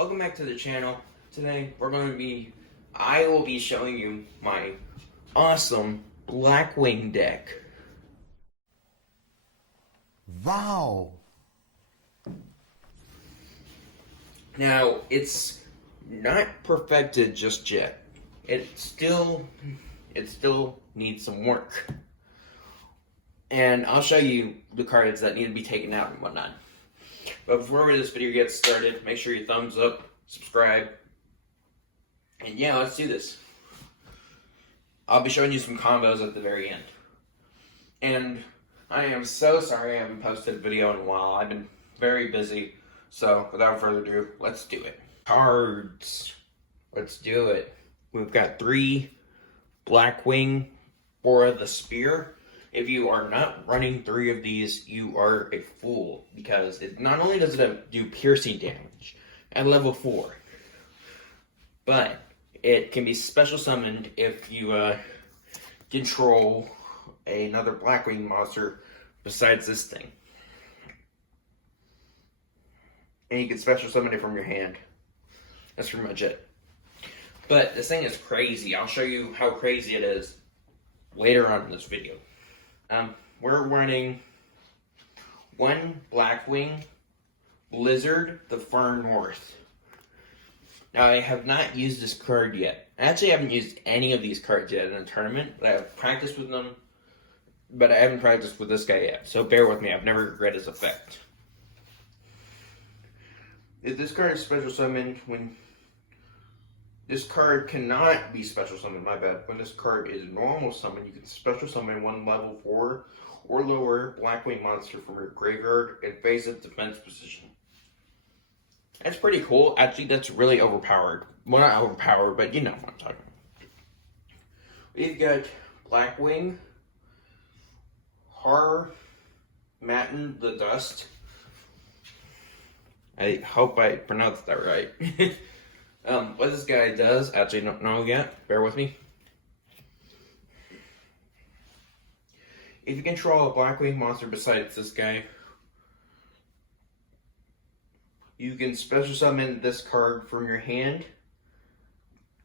welcome back to the channel. Today I will be showing you my awesome Blackwing deck. Wow! Now, it's not perfected just yet. It still needs some work. And I'll show you the cards that need to be taken out and whatnot. But before this video gets started, make sure you thumbs up, subscribe, and yeah, let's do this. I'll be showing you some combos at the very end. And I am so sorry I haven't posted a video in a while. I've been very busy. So without further ado, let's do it. Cards. Let's do it. We've got 3 Blackwing for the Spear. If you are not running 3 of these, you are a fool, because it not only does it do piercing damage at level 4, but it can be special summoned if you control another Blackwing monster besides this thing. And you can special summon it from your hand. That's pretty much it. But this thing is crazy. I'll show you how crazy it is later on in this video. We're running 1 Blackwing Blizzard the Far North. Now, I have not used this card yet. I actually haven't used any of these cards yet in a tournament. I have practiced with them, but I haven't practiced with this guy yet. So bear with me. I've never read his effect. If this card is special summoned when... This card cannot be special summoned, my bad. When this card is normal summoned, you can special summon 1 level 4 or lower Blackwing monster from your graveyard in face of defense position. That's pretty cool. Actually, that's really overpowered. Well, not overpowered, but you know what I'm talking about. We've got Blackwing, Matin the Dust. I hope I pronounced that right. What this guy does, actually don't know yet, bear with me. If you control a Blackwing monster besides this guy, you can special summon this card from your hand.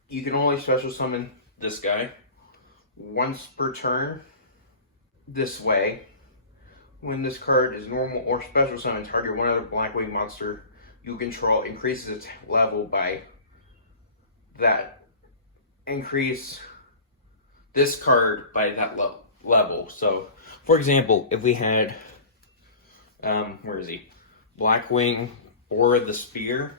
You can only special summon this guy once per turn this way. When this card is normal or special summon, target one other Blackwing monster you control, increases its level by that. Increase this card by that level. So, for example, if we had, where is he? Blackwing or the Spear,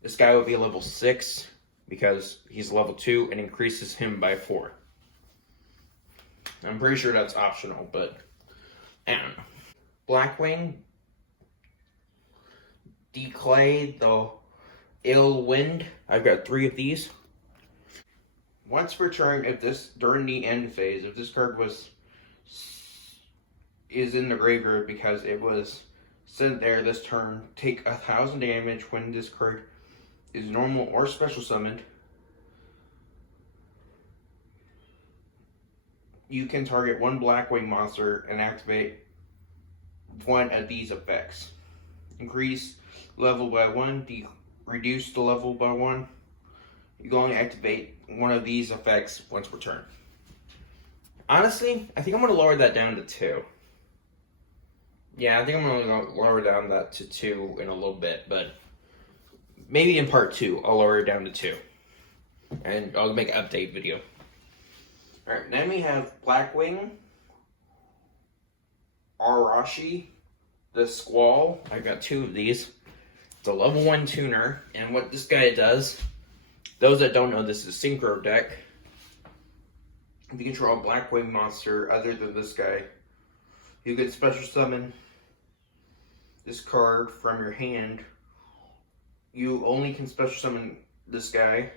this guy would be a level 6 because he's level 2 and increases him by 4. I'm pretty sure that's optional, but I don't know. Blackwing, Declay the Ill Wind. I've got 3 of these. Once per turn, during the end phase, if this card is in the graveyard because it was sent there this turn, take 1,000 damage when this card is normal or special summoned. You can target 1 Blackwing monster and activate 1 of these effects. Increase level by 1, reduce the level by 1. You can only activate 1 of these effects once per turn. Honestly, I think I'm going to lower that down to 2. Yeah, I think I'm going to lower down that to 2 in a little bit, but maybe in part 2, I'll lower it down to 2. And I'll make an update video. Alright, then we have Blackwing, Arashi, the Squall. I've got 2 of these. It's a level 1 tuner, and what this guy does, those that don't know, this is a synchro deck. If you control a Blackwing monster other than this guy, you can special summon this card from your hand. You only can special summon this guy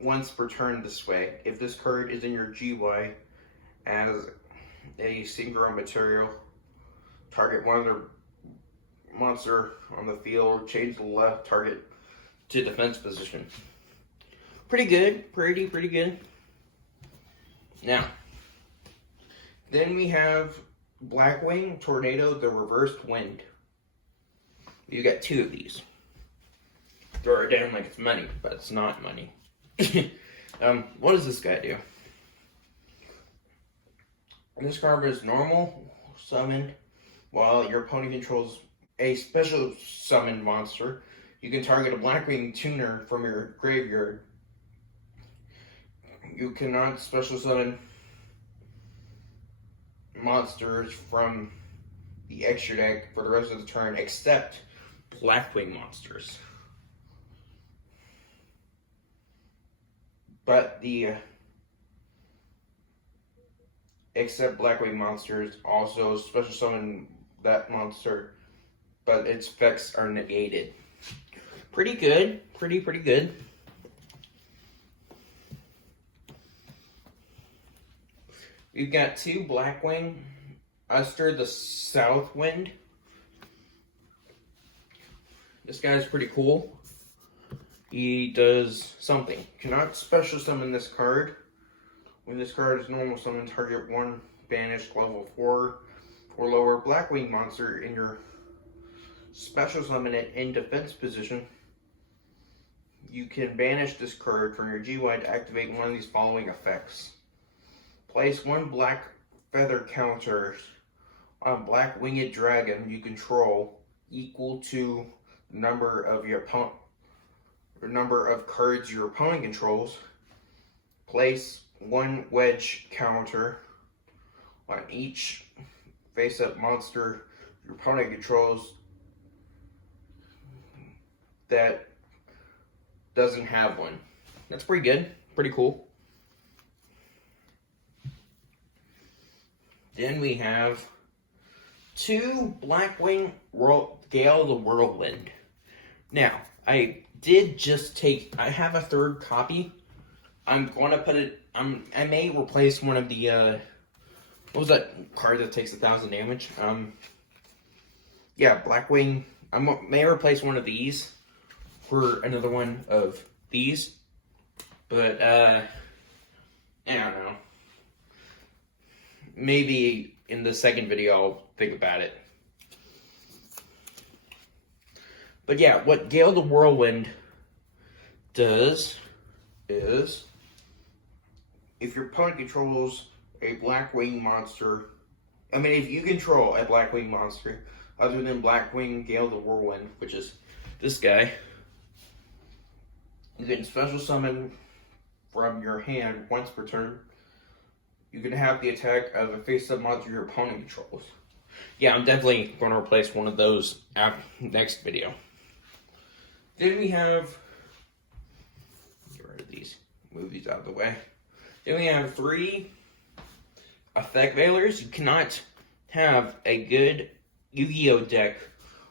once per turn this way. If this card is in your GY as a synchro material, target 1 other monster on the field, change the left target to defense position. Pretty good, pretty good. Now, then we have Blackwing Tornado, the Reversed Wind. You got 2 of these. throw it down like it's money, but it's not money. What does this guy do? This card is normal summoned while your opponent controls a special summon monster. You can target a Blackwing tuner from your graveyard. You cannot special summon monsters from the extra deck for the rest of the turn except Blackwing monsters. But except Blackwing monsters also special summon that monster, but its effects are negated. Pretty good. Pretty good. We've got 2 Blackwing. Uster the Southwind. This guy's pretty cool. He does something. Cannot special summon this card. When this card is normal summon, target 1 banished level 4 or lower Blackwing monster in your special summon it in defense position. You can banish this card from your GY to activate one of these following effects. Place 1 black feather counter on Black Winged Dragon you control equal to the number of your opponent, or number of cards your opponent controls. Place 1 wedge counter on each face-up monster your opponent controls that doesn't have one. That's pretty good. Pretty cool. Then we have 2 Blackwing Gale the Whirlwind. Now, I did just take, I have a 3rd copy. I'm going to put it, I may replace one of the, what was that card that takes 1,000 damage? Yeah, Blackwing, I may replace one of these for another one of these. But, I don't know. Maybe in the second video I'll think about it. But yeah, what Gale the Whirlwind does is, if your opponent controls a Blackwing monster, if you control a Blackwing monster other than Blackwing Gale the Whirlwind, which is this guy, you can special summon from your hand once per turn. You can have the attack of a face-up monster your opponent controls. Yeah, I'm definitely going to replace one of those next video. Then we have, get rid of these, move these out of the way. Then we have 3 effect veilers. You cannot have a good Yu-Gi-Oh deck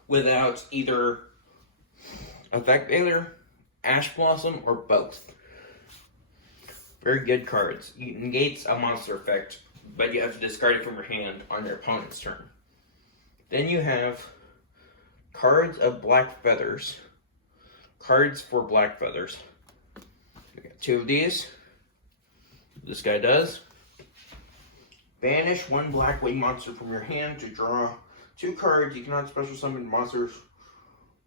without either effect veiler, Ash Blossom, or both. Very good cards. It negates a monster effect, but you have to discard it from your hand on your opponent's turn. Then you have cards of Black Feathers. Cards for Black Feathers. We got 2 of these. This guy does. Banish 1 Blackwing monster from your hand to draw 2 cards. You cannot special summon monsters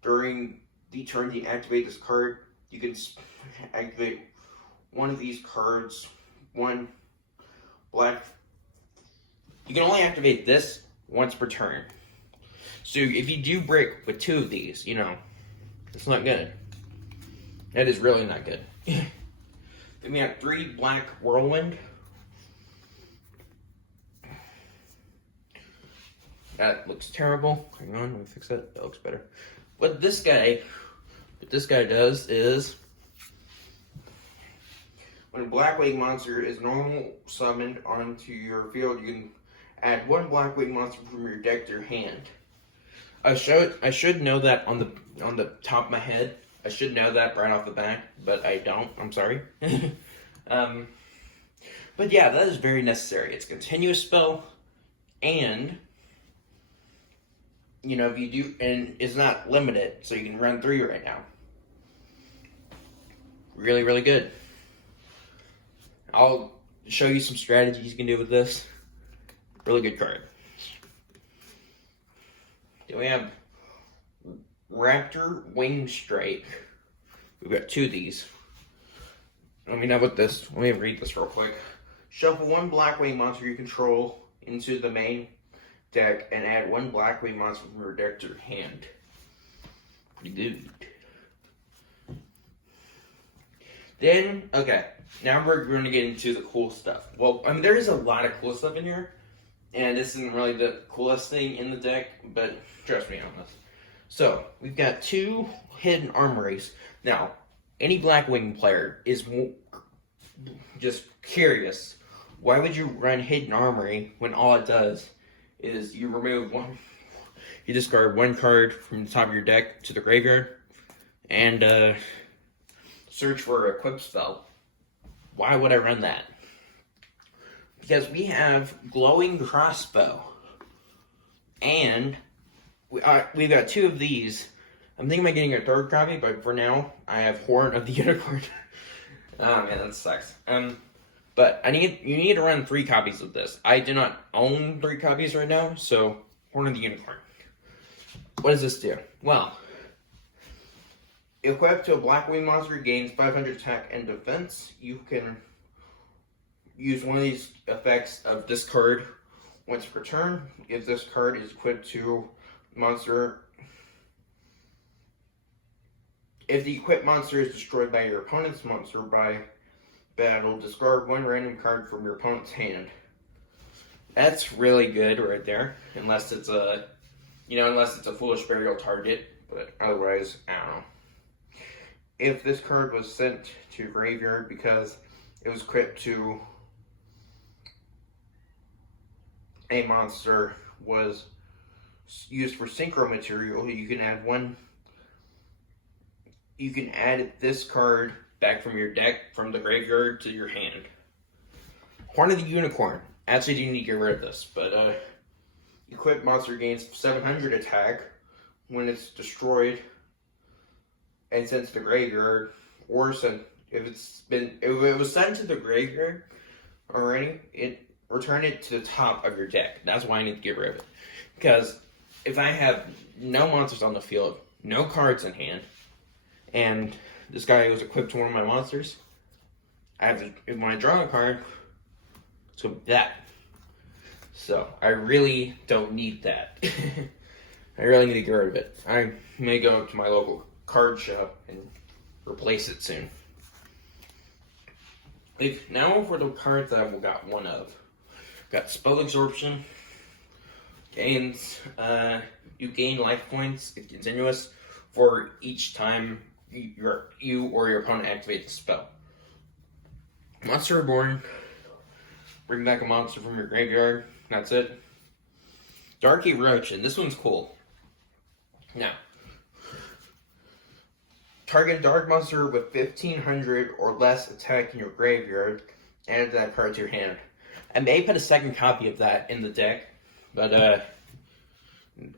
during the turn you activate this card. You can activate one of these cards, 1 black. You can only activate this once per turn. So if you do break with 2 of these, it's not good. That is really not good. Then we have 3 Black Whirlwind. That looks terrible. Hang on, let me fix that. That looks better. What this guy does is, when a Blackwing monster is normal summoned onto your field, you can add 1 Blackwing monster from your deck to your hand. I should know that on the top of my head. I should know that right off the bat, but I don't. I'm sorry. But yeah, that is very necessary. It's a continuous spell, and if you do, and it's not limited, so you can run 3 right now. Really, really good. I'll show you some strategies you can do with this. Really good card. Then we have Raptor Wing Strike. We've got 2 of these. Let me read this real quick. Shuffle 1 Blackwing monster you control into the main deck and add 1 Blackwing monster from your deck to your hand. Pretty good. Then, okay, now we're going to get into the cool stuff. Well, I mean, there is a lot of cool stuff in here, and this isn't really the coolest thing in the deck, but trust me on this. So, we've got 2 hidden armories. Now, any Blackwing player is just curious. Why would you run hidden armory when all it does is you discard 1 card from the top of your deck to the graveyard, and search for a equip spell? Why would I run that? Because we have Glowing Crossbow, and we've got 2 of these. I'm thinking about getting a 3rd copy, but for now, I have Horn of the Unicorn. Oh man, that sucks. But you need to run 3 copies of this. I do not own 3 copies right now, so Horn of the Unicorn. What does this do? Well, equipped to a Blackwing monster, gains 500 attack and defense. You can use one of these effects of this card once per turn. If this card is equipped to monster, if the equipped monster is destroyed by your opponent's monster by battle, discard 1 random card from your opponent's hand. That's really good right there, unless it's a foolish burial target. But otherwise, I don't know. If this card was sent to graveyard because it was equipped to a monster was used for synchro material, you can add this card back from your deck from the graveyard to your hand. Horn of the Unicorn. Actually, you need to get rid of this, but equipped monster gains 700 attack when it's destroyed and sent to the graveyard, or if it was sent to the graveyard already, return it to the top of your deck. That's why I need to get rid of it. Because if I have no monsters on the field, no cards in hand, and this guy was equipped to one of my monsters, when I draw a card, so that. So I really don't need that. I really need to get rid of it. I may go to my local card shop and replace it soon. Now for the cards that I've got 1 of. Got Spell Absorption. You gain life points, it's continuous, for each time you or your opponent activate the spell. Monster Reborn. Bring back a monster from your graveyard. That's it. Dark Eruption. This one's cool. Now, target dark monster with 1500 or less attack in your graveyard. Add that card to your hand. I may put a 2nd copy of that in the deck, but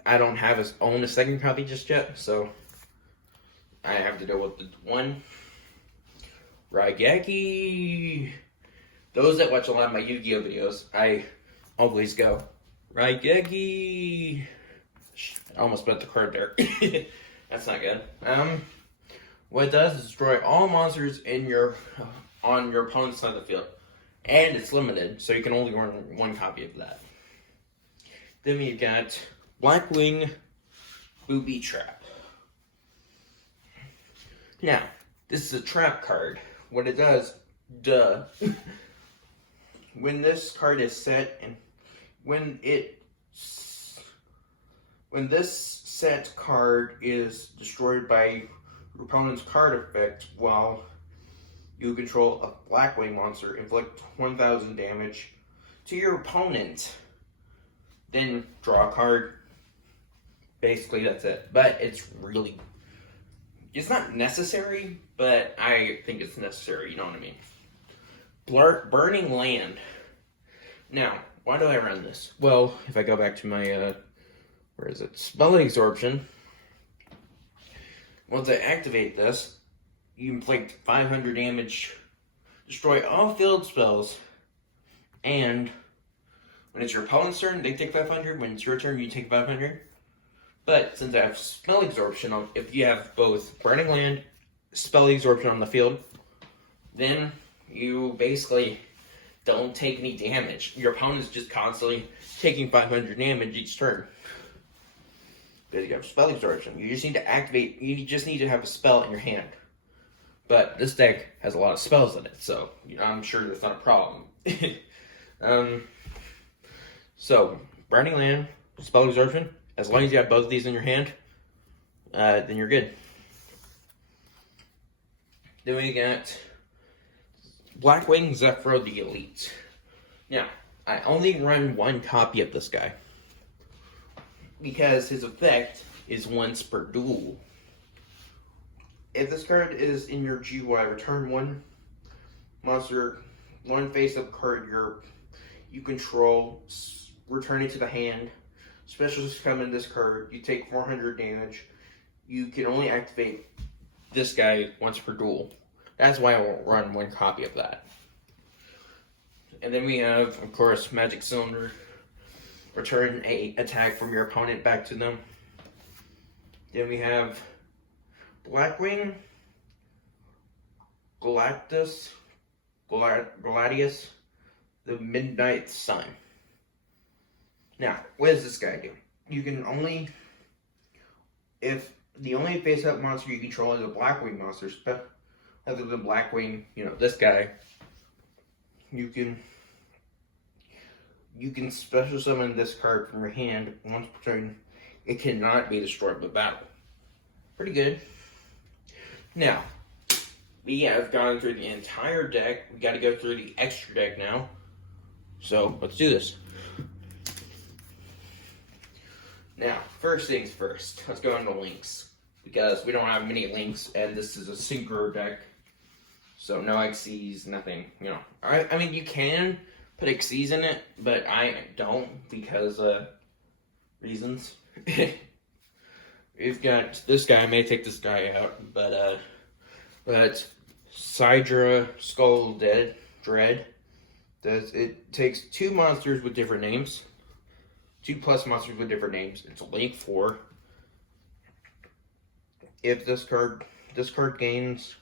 I don't own a 2nd copy just yet, so I have to deal with the 1. Raigeki. Those that watch a lot of my Yu-Gi-Oh videos, I always go, Raigeki. I almost put the card there. That's not good. What it does is destroy all monsters on your opponent's side of the field. And it's limited, so you can only run 1 copy of that. Then we've got Blackwing Booby Trap. Now, this is a trap card. What it does, when this card is set, and when this set card is destroyed by your opponent's card effect while you control a Blackwing monster, inflict 1000 damage to your opponent, then draw a card. Basically, that's it. But it's not necessary, but I think it's necessary, you know what I mean? Burning Land. Now, why do I run this? Well, if I go back to my, Spell Absorption. Once I activate this, you inflict 500 damage, destroy all field spells, and when it's your opponent's turn, they take 500. When it's your turn, you take 500. But since I have Spell Absorption, if you have both Burning Land spell absorption on the field, then you basically don't take any damage. Your opponent's just constantly taking 500 damage each turn. Because you have spell absorption. You just need to activate, you just need to have a spell in your hand. But this deck has a lot of spells in it, so I'm sure that's not a problem. So, Burning Land, spell absorption, as long as you have both of these in your hand, then you're good. Then we got Blackwing Zephyro the Elite. Now, I only run one copy of this guy, because his effect is once per duel. If this card is in your GUI, return one monster, one face-up card you control, return it to the hand. Specialists come in this card, you take 400 damage. You can only activate this guy once per duel. That's why I won't run one copy of that. And then we have, of course, Magic Cylinder. Return a attack from your opponent back to them. Then we have Blackwing Gladius, the Midnight Sun. Now, what does this guy do? You can only, if the only face-up monster you control is a Blackwing monster, other than Blackwing, this guy, you can special summon this card from your hand once per turn. It cannot be destroyed with battle. Pretty good. Now, we have gone through the entire deck. We got to go through the extra deck now. So, let's do this. Now, first things first. Let's go on to links. Because we don't have many links, and this is a synchro deck. So, no XCs, nothing. I mean, you can put XCs in it, but I don't because reasons. We've got this guy. I may take this guy out, but Sidra Skull Dread takes 2 monsters with different names, 2+ monsters with different names. It's a link 4. If this card gains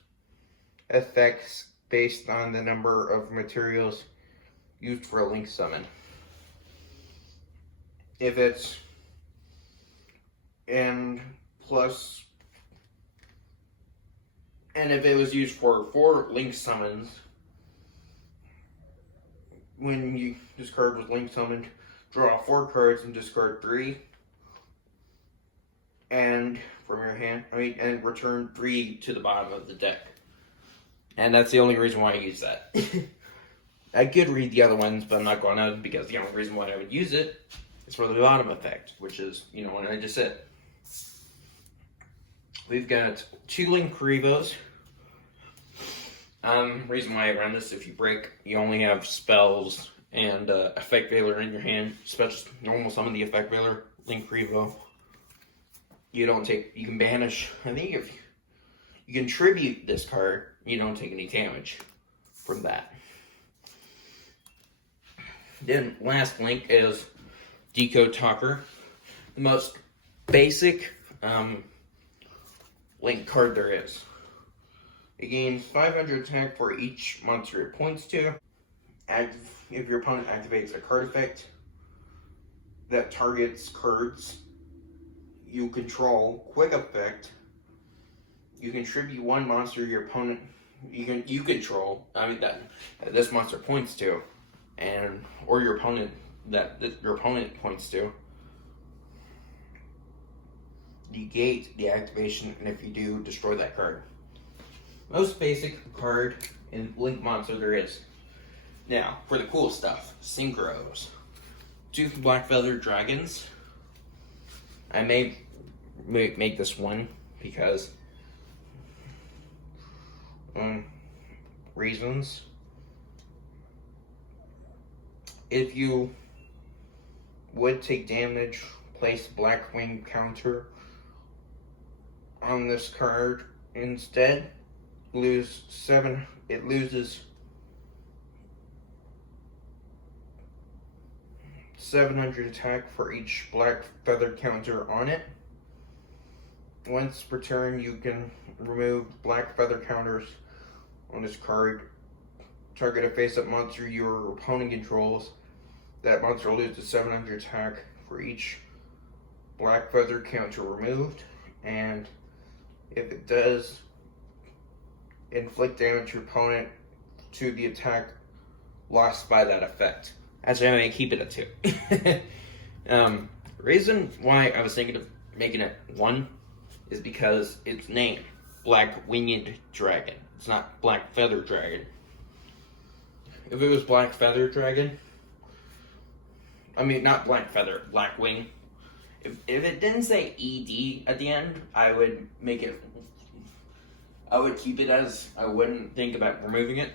effects based on the number of materials used for a link summon. If it's and if it was used for 4 link summons, when this card was link summoned, draw 4 cards and discard 3, and from your hand, and return 3 to the bottom of the deck. And that's the only reason why I use that. I could read the other ones, but I'm not going to, because the only reason why I would use it is for the bottom effect, which is, what I just said. We've got 2 Link Karibos. Reason why I run this, if you break, you only have spells and Effect Veiler in your hand. Normal summon the Effect Veiler, Link Karibo. You can banish. I think if you contribute this card, you don't take any damage from that. Then last link is Decode Talker, the most basic link card there is. It gains 500 attack for each monster it points to. If your opponent activates a card effect that targets cards you control, quick effect, you contribute 1 monster your opponent you control. That this monster points to, or your opponent your opponent points to. Negate the activation, and if you do, destroy that card. Most basic card in Link monster there is. Now, for the cool stuff, synchros. 2 Black Feather Dragons. I may make this one because reasons. If you would take damage, place Blackwing counter on this card instead. It loses 700 attack for each black feather counter on it. once per turn, you can remove black feather counters on this card. Target a face-up monster your opponent controls. That monster will lose to 700 attack for each black feather counter removed, and if it does, inflict damage to your opponent to the attack lost by that effect. Actually, I'm going to keep it at 2. Reason why I was thinking of making it 1 is because it's named Black Winged Dragon. It's not Black Feather Dragon. If it was Black Feather Dragon, I mean, not Black Feather, Black Wing. If it didn't say ED at the end, I would make it, I would keep it as, I wouldn't think about removing it.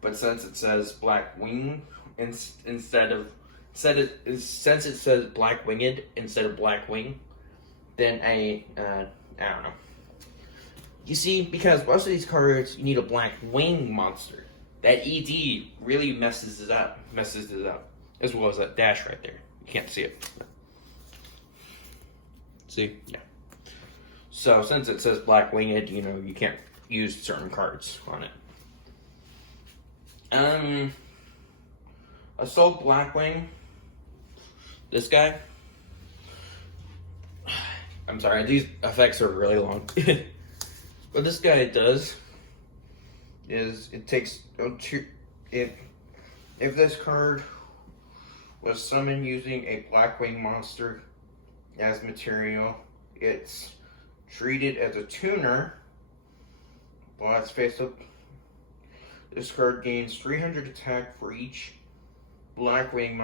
But since it says Black Wing, since it says Black Winged instead of Black Wing, then I don't know. You see, because most of these cards, you need a Black Wing monster. That ED really messes it up, as well as that dash right there. You can't see it. See? Yeah. So since it says Black Winged, you know, you can't use certain cards on it. Assault Blackwing. This guy. I'm sorry, these effects are really long. What this guy does is it takes if this card was summoned using a Blackwing monster as material, it's treated as a tuner while it's face up. This card gains 300 attack for each Blackwing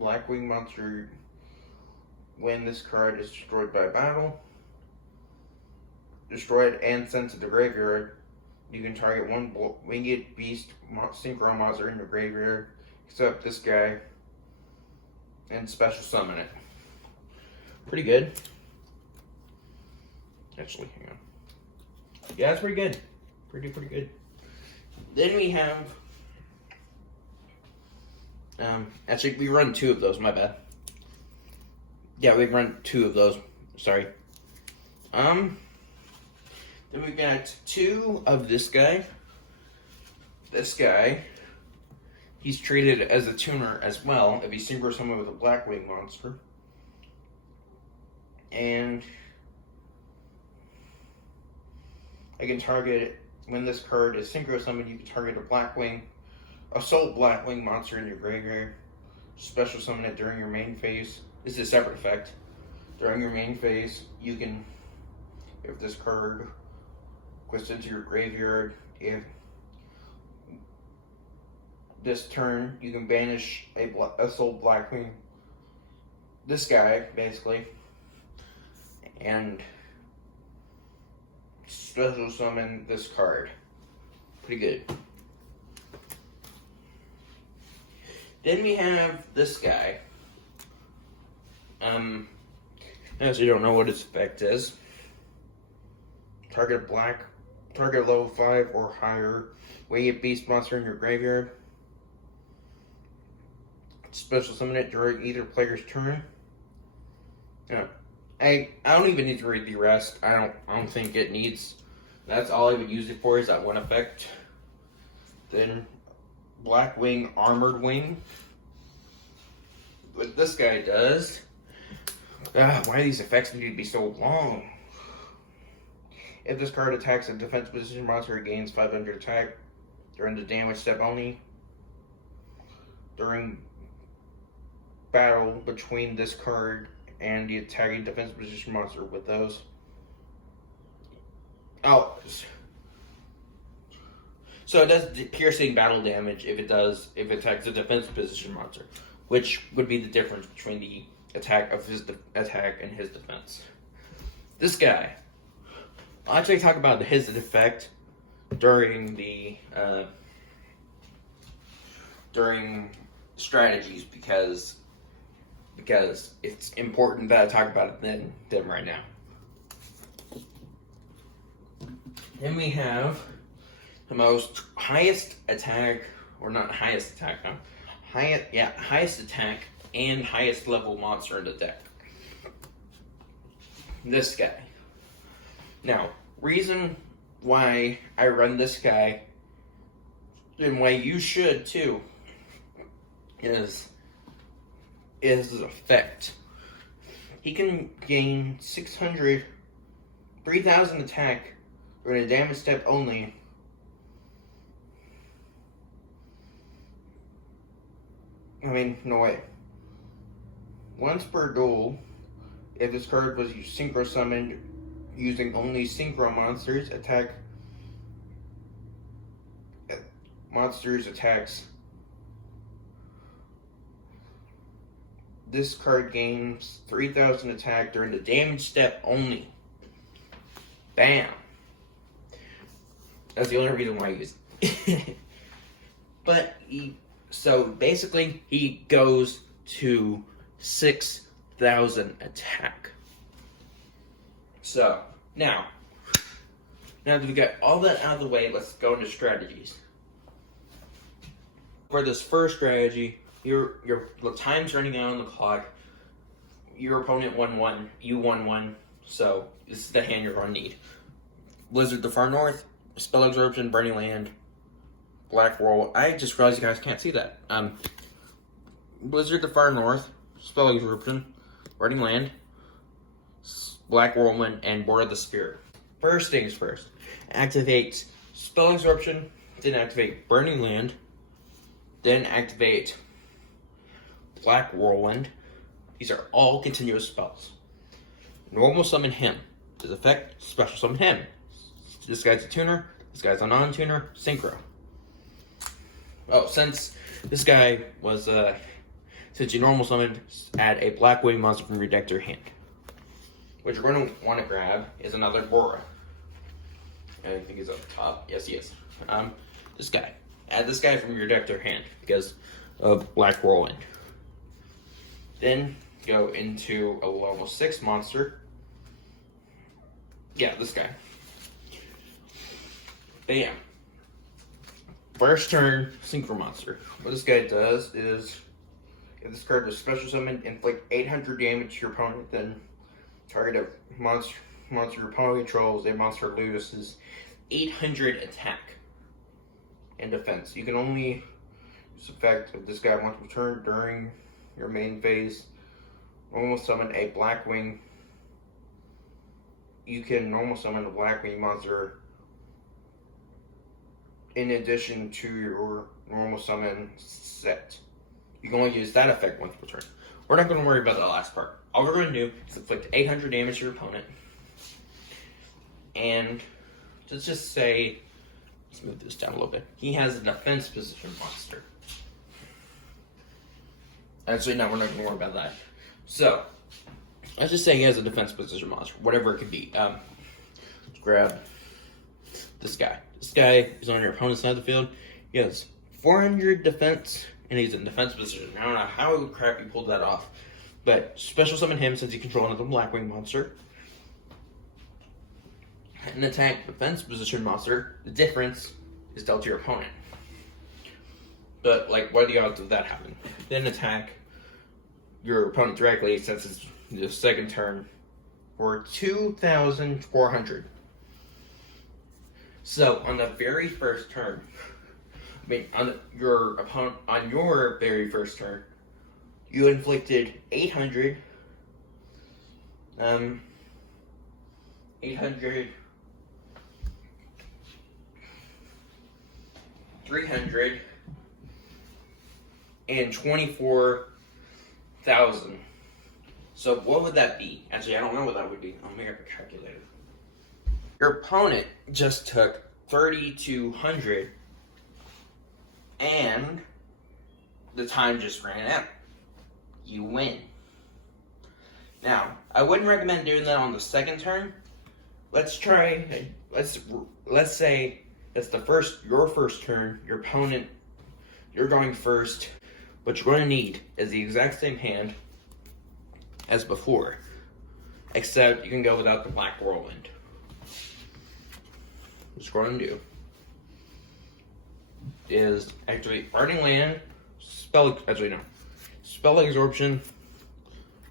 monster when this card is destroyed by battle. Destroyed and sent to the graveyard. You can target one winged beast synchro monster in your graveyard, except this guy, and special summon it. Pretty good. Actually, hang on. Yeah, that's pretty good. Pretty good. Then we have actually we run 2 of those, my bad. Yeah, we run 2 of those. Sorry. Then we got 2 of this guy. This guy, he's treated as a tuner as well if he's synchro summoned with a Blackwing monster. And I can target it when this card is synchro summoned. You can target a assault Blackwing monster in your graveyard. Special summon it during your main phase. This is a separate effect. During your main phase, you can, if this card goes into your graveyard, if this turn, you can banish a assault Blackwing. This guy, basically, and special summon this card. Pretty good. Then we have this guy. I actually don't know what its effect is. Target level 5 or higher winged beast monster in your graveyard. Special summon it during either player's turn. Yeah. I don't even need to read the rest. I don't think it needs. That's all I would use it for, is that one effect. Then Blackwing Armored Wing. What this guy does. Why do these effects need to be so long? If this card attacks a defense position monster, it gains 500 attack during the damage step only. During battle between this card and the attacking defense position monster with those. Oh, so it does piercing battle damage if it attacks a defense position monster, which would be the difference between the attack of his attack and his defense. This guy, I'll actually talk about his effect during the during strategies because it's important that I talk about it then right now. Then we have the highest attack and highest level monster in the deck. this guy. Now, reason why I run this guy, and why you should too, is his effect. He can gain 3,000 attack during a damage step only. No way. Once per duel, if this card was synchro summoned using only synchro monsters, attacks. This card gains 3,000 attack during the damage step only. Bam. That's the only reason why I use it. But so basically he goes to 6,000 attack. So now that we got all that out of the way, let's go into strategies. For this first strategy, the time's running out on the clock. Your opponent won one, you won one, so this is the hand you're going to need. Blizzard the Far North, Spell Absorption, Burning Land, Black Whirl. I just realized you guys can't see that. Blizzard the Far North, Spell Absorption, Burning Land, Black Whirlwind, and Board of the Spirit. First things first, activate Spell Absorption, then activate Burning Land, then activate Black Whirlwind. These are all continuous spells. Normal summon him. His effect, special summon him. This guy's a tuner, this guy's a non-tuner, synchro. Oh, since this guy was, since you normal summoned, add a Blackwing monster from your deck to your hand. What you're going to want to grab is another Bora. I think he's up top. Yes, he is. This guy. Add this guy from your deck to your hand because of Black Whirlwind. Then go into a level 6 monster. Yeah, this guy. Bam. First turn, Synchro Monster. What this guy does is, if this card was special summoned, inflict 800 damage to your opponent, then target a monster your opponent controls, their monster loses 800 attack and defense. You can only use effect if this guy wants to return during your main phase. Normal summon a Blackwing. You can normal summon a Blackwing monster in addition to your normal summon set. You can only use that effect once per turn. We're not going to worry about the last part. All we're going to do is inflict 800 damage to your opponent. And let's just say, let's move this down a little bit. He has a defense position monster. Actually, no, we're not going to worry about that. So, let's just say he has a defense position monster, whatever it could be. Let's grab this guy. This guy is on your opponent's side of the field. He has 400 defense, and he's in defense position. I don't know how crap you pulled that off, but special summon him since he controls another Blackwing monster. An attack defense position monster. The difference is dealt to your opponent. But, what are the odds of that happening? Then attack your opponent directly since it's the second turn for 2,400. So, on the very first turn, on your very first turn, you inflicted 800, 300, and 24,000. So what would that be? Actually, I don't know what that would be. I'll make up a calculator. Your opponent just took 3,200, and the time just ran out. You win. Now, I wouldn't recommend doing that on the second turn. Let's say it's your first turn, your opponent, you're going first. What you're going to need is the exact same hand as before, except you can go without the Black Whirlwind. What you're going to do is activate Burning Land, Spell Absorption,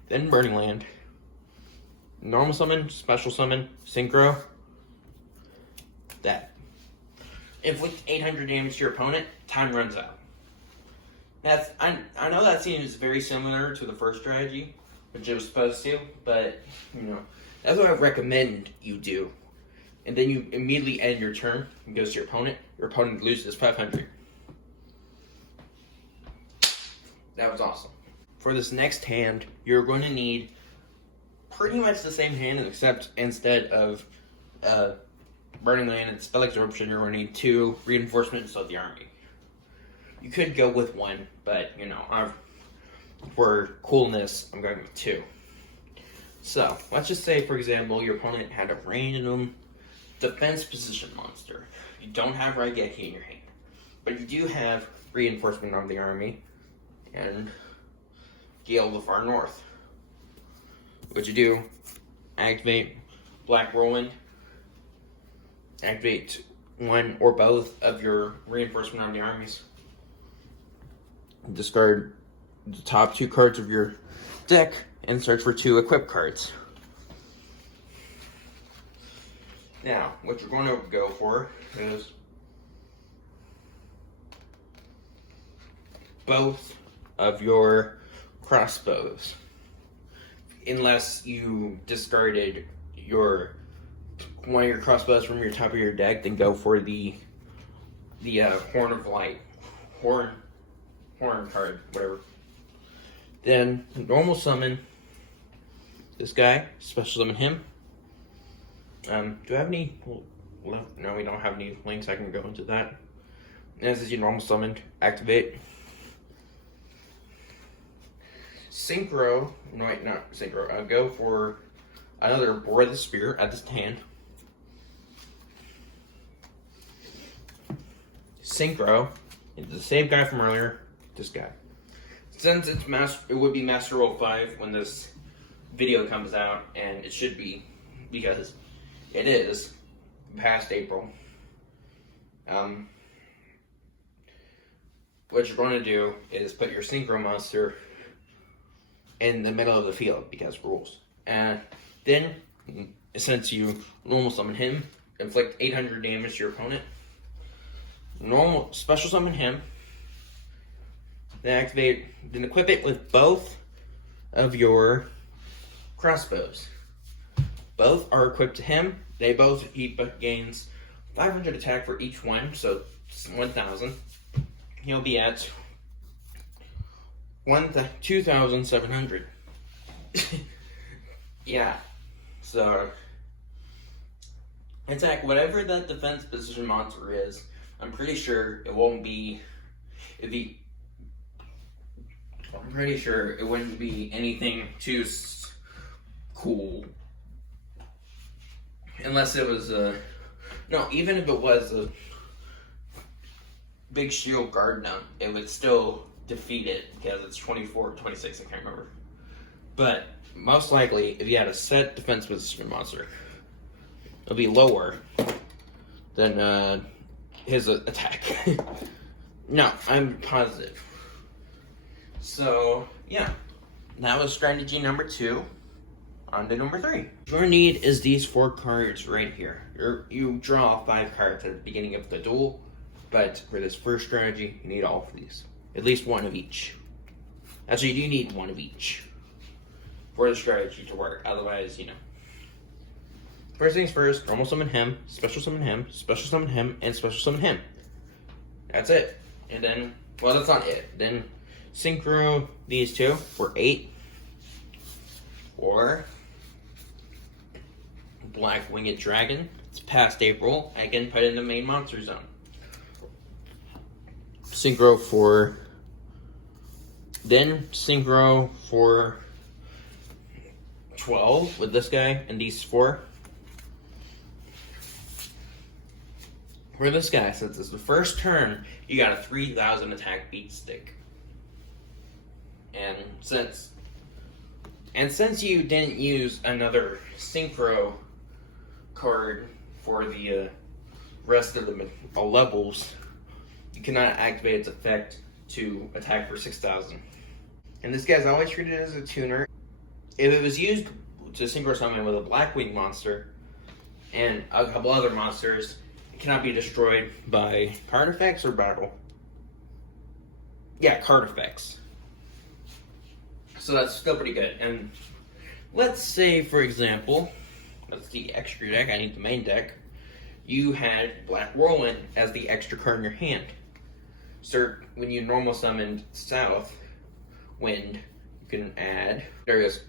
then Burning Land, normal summon, special summon, synchro. That. Inflict 800 damage to your opponent, time runs out. I know that seems very similar to the first strategy, which it was supposed to, but, that's what I recommend you do. And then you immediately end your turn, and goes to your opponent loses 500. That was awesome. For this next hand, you're going to need pretty much the same hand, except instead of Burning Land and Spell Absorption, you're going to need 2 reinforcements of the army. You could go with 1, but, for coolness, I'm going with 2. So, let's just say, for example, your opponent had a random defense position monster. You don't have Raigeki in your hand, but you do have reinforcement of the army and Gale of the Far North. What you do, activate Black Whirlwind, activate 1 or both of your reinforcement of the armies, discard the top 2 cards of your deck, and search for 2 equip cards. Now, what you're going to go for is both of your crossbows. Unless you discarded one of your crossbows from your top of your deck, then go for the Horn of Light. Horn card, whatever. Then, normal summon this guy, special summon him. Do I have any? No, we don't have any links. I can go into that. And this is your normal summoned. Activate. Synchro. No, wait, not synchro. I'll go for another Bore the Spear at this hand. Synchro. It's the same guy from earlier. This guy. Since it would be Master Roll 5 when this video comes out, and it should be, because it is past April. What you're going to do is put your Synchro monster in the middle of the field, because rules. And then, since you normal summon him, inflict 800 damage to your opponent. Special summon him. Then equip it with both of your crossbows. Both are equipped to him. He gains 500 attack for each one, so 1,000. He'll be at 2,700. Yeah. So, attack whatever that defense position monster is. I'm pretty sure it won't be. I'm pretty sure it wouldn't be anything too cool. Unless it was no, even if it was a big shield guard gnome, it would still defeat it because it's 24 or 26, I can't remember. But most likely, if you had a set defense position monster, it'll be lower than his attack. No, I'm positive. So, yeah. That was strategy number 2. On to number 3. What you're going to need is these 4 cards right here. You draw 5 cards at the beginning of the duel, but for this first strategy, you need all of these. At least 1 of each. Actually, you do need 1 of each for the strategy to work. Otherwise, First things first, normal summon him, special summon him, special summon him, and special summon him. That's it. And then, well, that's not it. Then synchro these 2 for 8. Or Blackwing Dragon. It's past April. I can put it in the main monster zone. Synchro for. Then synchro for 12 with this guy and these 4. For this guy, since it's the first turn, you got a 3,000 attack beat stick. And since you didn't use another synchro card for the rest of the levels, you cannot activate its effect to attack for 6,000. And this guy's always treated as a tuner. If it was used to synchro summon with a Blackwing monster and a couple other monsters. It cannot be destroyed by card effects or battle. Yeah, card effects. So that's still pretty good. And let's say, for example, that's the extra deck. I need the main deck. You had Black Whirlwind as the extra card in your hand. So when you normal summoned South Wind, you can add. There it goes.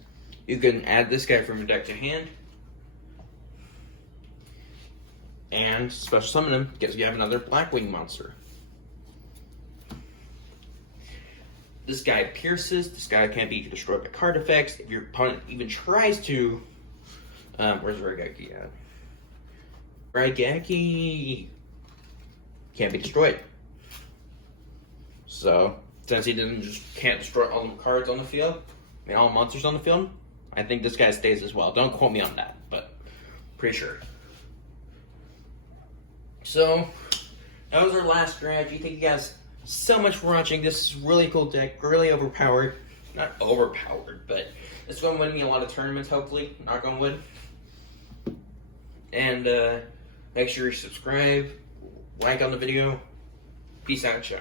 You can add this guy from your deck to hand, and special summon him because you have another Blackwing monster. This guy pierces. This guy can't be destroyed by card effects. If your opponent even tries to, where's Raigeki at? Raigeki can't be destroyed. So since he can't destroy all the cards on the field, I mean all monsters on the field, I think this guy stays as well. Don't quote me on that, but pretty sure. So that was our last strategy. Thank you guys so much for watching. This is really cool deck, really overpowered. Not overpowered, but it's going to win me a lot of tournaments, hopefully. Knock on wood. And make sure you subscribe, like on the video. Peace out, show.